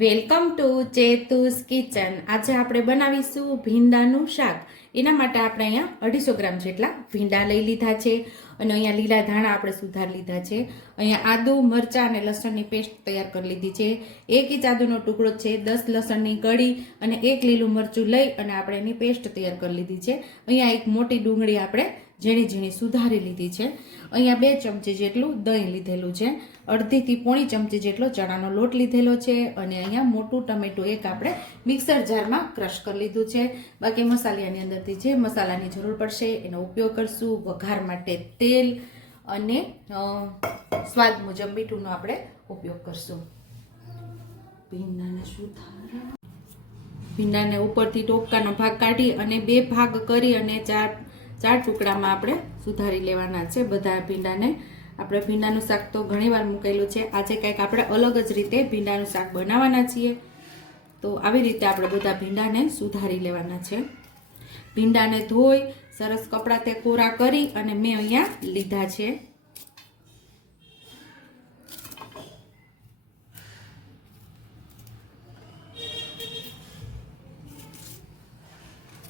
Welcome to ચેતુસ kitchen. આજે આપણે બનાવીશું ભીંડાનું શાક. એના માટે આપણે અહીંયા અઢીસો ગ્રામ જેટલા ભીંડા લઈ લીધા છે અને અહીંયા લીલા ધાણા આપણે સુધાર લીધા છે. અહીંયા આદુ, મરચાં અને લસણની પેસ્ટ તૈયાર કરી લીધી છે. એક ઇંચ આદુનો ટુકડો છે, દસ લસણની કળી અને એક લીલું મરચું લઈ અને આપણે એની પેસ્ટ તૈયાર કરી લીધી છે. અહીંયા એક મોટી ડુંગળી આપણે ઝીણી ઝીણી સુધારી લીધી છે. અહીંયા બે ચમચી જેટલું દહીં લીધેલું છે. અડધીથી પોણી ચમચી જેટલો ચણાનો લોટ લીધેલો છે અને અહીંયા મોટું ટમેટું એક આપણે મિક્સર જારમાં ક્રશ કરી લીધું છે. બાકી મસાલાની અંદરથી જે મસાલાની જરૂર પડશે એનો ઉપયોગ કરશું વઘાર માટે તેલ અને સ્વાદ મુજબ મીઠુંનો આપણે ઉપયોગ કરશું. ભીંડાને સુધારા. ભીંડાને ઉપરથી ટોપકાનો ભાગ કાઢી અને બે ભાગ કરી અને ચાર ચાર ટુકડામાં આપણે સુધારી લેવાના છે બધા ભીંડાને. આપણે ભીંડાનું શાક તો ઘણીવાર મૂકેલું છે. આજે કંઈક આપણે અલગ જ રીતે ભીંડાનું શાક બનાવવાના છીએ. તો આવી રીતે આપણે બધા ભીંડાને સુધારી લેવાના છે. ભીંડાને ધોઈ, સરસ કપડાં તે કોરા કરી અને મેં અહીંયા લીધા છે.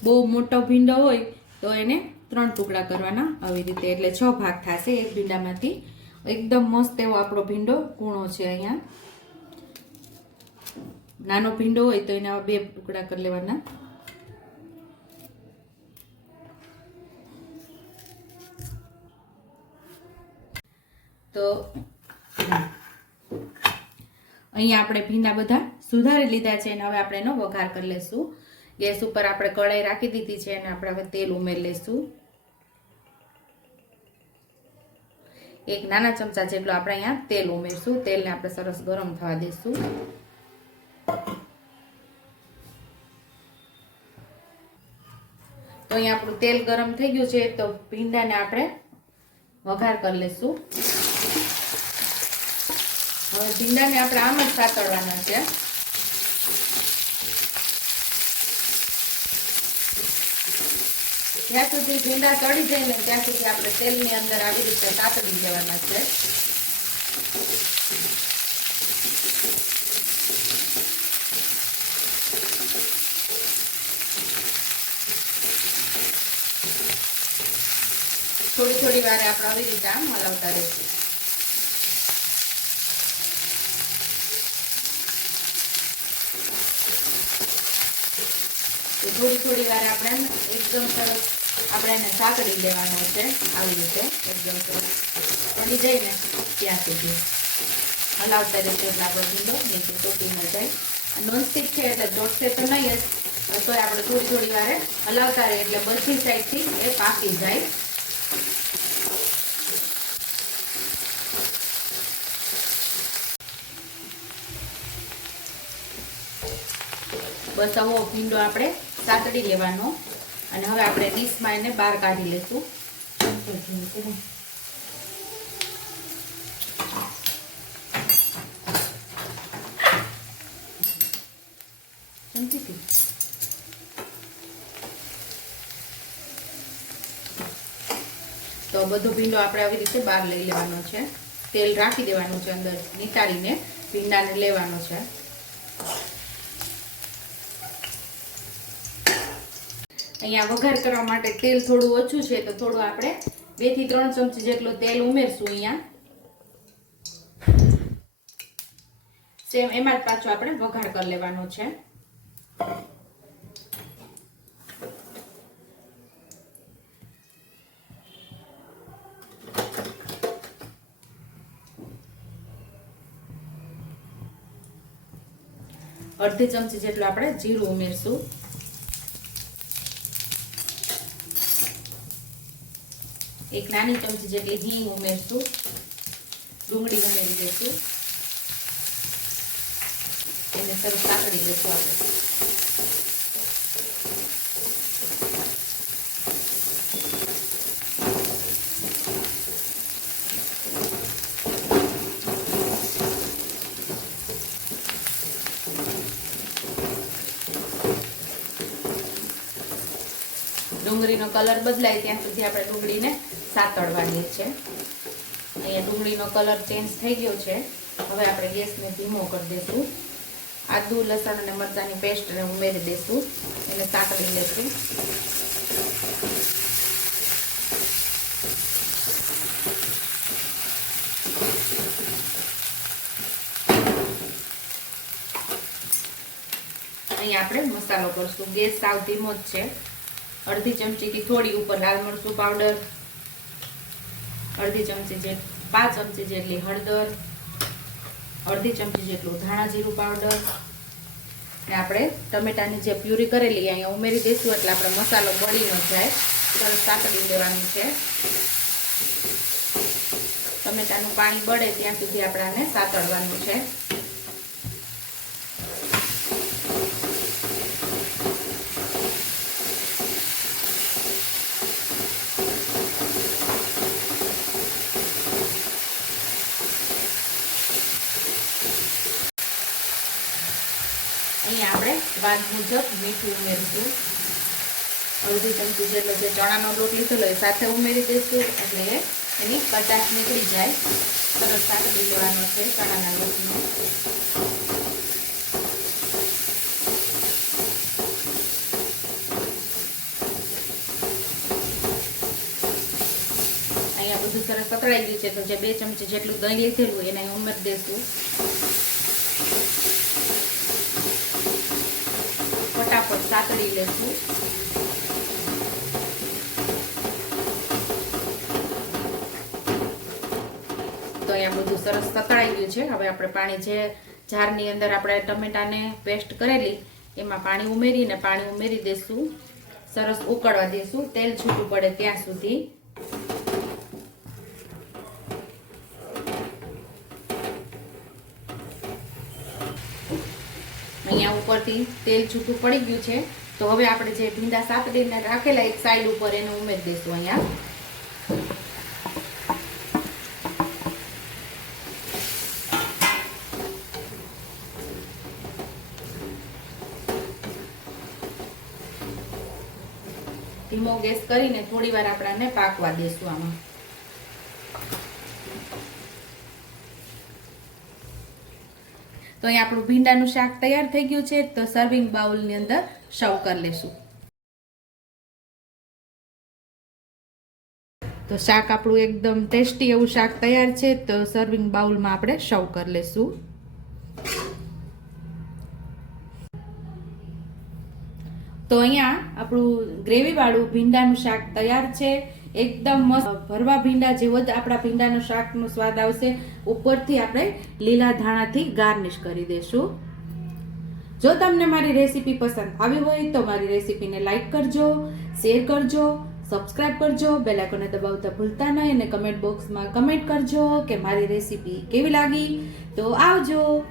બહુ મોટો ભીંડો હોય તો એને ત્રણ ટુકડા કરવાના આવી રીતે. એટલે છ ભાગ થશે એક ભીંડામાંથી. એકદમ મસ્ત એવો આપણો ભીંડો કૂણો છે અહીંયા. નાનો ભીંડો હોય તો એના બે ટુકડા કરી લેવાના. તો અહીંયા આપણે ભીંડા બધા સુધારી લીધા છે અને હવે આપણે એનો વઘાર કરી લઈશું ગેસ ઉપર આપણે કઢાઈ રાખી દીધી છે અને આપણે હવે તેલ ઉમેરી લઈશું. એક નાના ચમચા જેટલું આપણે અહીંયા તેલ ઉમેરશું. તેલને આપણે સરસ ગરમ થવા દઈશું. તો અહીંયા આપણું તેલ ગરમ થઈ ગયું છે, તો ભીંડાને આપણે વઘાર કરી લઈશું. હવે ભીંડાને આપણે આમ જ સાતળવાના છે. જ્યાં સુધી ભીંડા ચડી જાય ને ત્યાં સુધી આપણે તેલની અંદર આવી રીતે કાતરી દેવાના છે. થોડી થોડી વારે આપણે આવી રીતે આમ હલાવતા રહીશું. થોડી થોડી વાર આપણે એકદમ સરસ આપણે એને સાંકળી લેવાનો છે. આવી રીતે એકદમ સરસ. બની જાય ને ત્યાં સુધી. હલાવતા જશે એટલે આપણો ભીંડો નીચે તૂટી ન જાય. નોનસ્ટિક છે એટલે દોડશે તો નહીં જ તો આપણે થોડી થોડી વારે હલાવતા રહીએ એટલે બધી સાઈડથી એ પાકી જાય. બસ આવો ભીંડો આપણે સાતડી લેવાનો. અને હવે આપણે ડીશમાં એને બહાર કાઢી લઈશું તો બધો ભીંડો આપણે આવી રીતે બહાર લઈ લેવાનો છે. તેલ રાખી દેવાનું છે અંદર નિતારીને ભીંડાને લેવાનો છે. અહીંયા વઘાર કરવા માટે તેલ થોડું ઓછું છે, તો થોડું આપણે બેથી ત્રણ ચમચી જેટલું તેલ ઉમેરશું અહીંયા. સેમ એમાં જ પાછું આપણે વઘાર કરી લેવાનો છે. અડધી ચમચી જેટલું આપણે જીરું ઉમેરશું. એક નાની ચમચી જેટલી હિંગ ઉમેરશું. ડુંગળી ઉમેરી દઈશું એને સરસ સાંકળી લઈશું આપણે ડુંગળીનો કલર બદલાય ત્યાં સુધી આપણે ડુંગળીને સાતળવાની છે. અહીંયા ડુંગળીનો કલર ચેન્જ થઈ ગયો છે. હવે આપણે ગેસને ધીમો કરી દઈશું. આદુ, લસણ અને મરચાંની પેસ્ટ ઉમેરી દઈશું. એને સાતળી લેશું. આપણે મસાલો કરશું. ગેસ સાવ ધીમો જ છે. અડધી ચમચીથી થોડી ઉપર લાલ મરચું પાવડર અડધી ચમચી જે પાંચ ચમચી જેટલી હળદર, અડધી ચમચી જેટલું ધાણા જીરું પાવડર. ને આપણે ટમેટાની જે પ્યુરી કરેલી અહીંયા ઉમેરી દઈશું, એટલે આપણે મસાલો બળી ન જાય. સરસ સાંકળી લેવાની છે. ટમેટાનું પાણી બળે ત્યાં સુધી આપણે આને સાતળવાનું છે અહીંયા આપણે સ્વાદ મુજબ મીઠું ઉમેરીશું. અડધી ચમચી જેટલો જે ચણાનો લોટ લીધેલો એ સાથે ઉમેરી દઈશું એટલે એની કટાશ નીકળી જાય. સરસ સાકડી લેવાનો છે ચણાના લોટનો. અહીંયા બધું સરસ પકડાઈ ગયું છે તો જે બે ચમચી જેટલું દહીં લીધેલું એને ઉમેરી દઈશું. સાતળી લેશું. તો અહીંયા બધું સરસ સતળાઈ ગયું છે. હવે આપણે પાણી જે જારની અંદર આપણે ટમેટાને પેસ્ટ કરેલી, એમાં પાણી ઉમેરીને પાણી ઉમેરી દઈશું સરસ ઉકળવા દઈશું તેલ છૂટું પડે ત્યાં સુધી. અહીંયા ઉપરથી તેલ છૂટું પડી ગયું છે. તો હવે આપણે જે ભીંડા સાતડીને રાખેલા એક સાઈડ ઉપર એને ઉમેરી દઈશું અહીંયા. ધીમો ગેસ કરીને થોડી વાર આપણાને પાકવા દેશું આમાં. તો અહીં આપણું ભીંડાનું શાક તૈયાર થઈ ગયું છે, તો સર્વિંગ બાઉલની અંદર સર્વ કરી લેશું. તો શાક આપણું એકદમ ટેસ્ટી એવું શાક તૈયાર છે, તો સર્વિંગ બાઉલમાં આપણે સર્વ કરી લેશું. તો અહીંયા આપણું ગ્રેવી વાળું ભીંડાનું શાક તૈયાર છે એકદમ મસ્ત ભરવા ભીંડા જેવો જ આપણા ભીંડાનો શાકનો સ્વાદ આવશે. ઉપરથી આપણે લીલા ધાણાથી ગાર્નિશ કરી દેશું. જો તમને મારી રેસીપી પસંદ આવી હોય તો મારી રેસીપીને લાઈક કરજો, શેર કરજો, સબસ્ક્રાઇબ કરજો, બેલ દબાવતા ભૂલતા નહીં અને કમેન્ટ બોક્સમાં કમેન્ટ કરજો કે મારી રેસીપી કેવી લાગી. તો આવજો.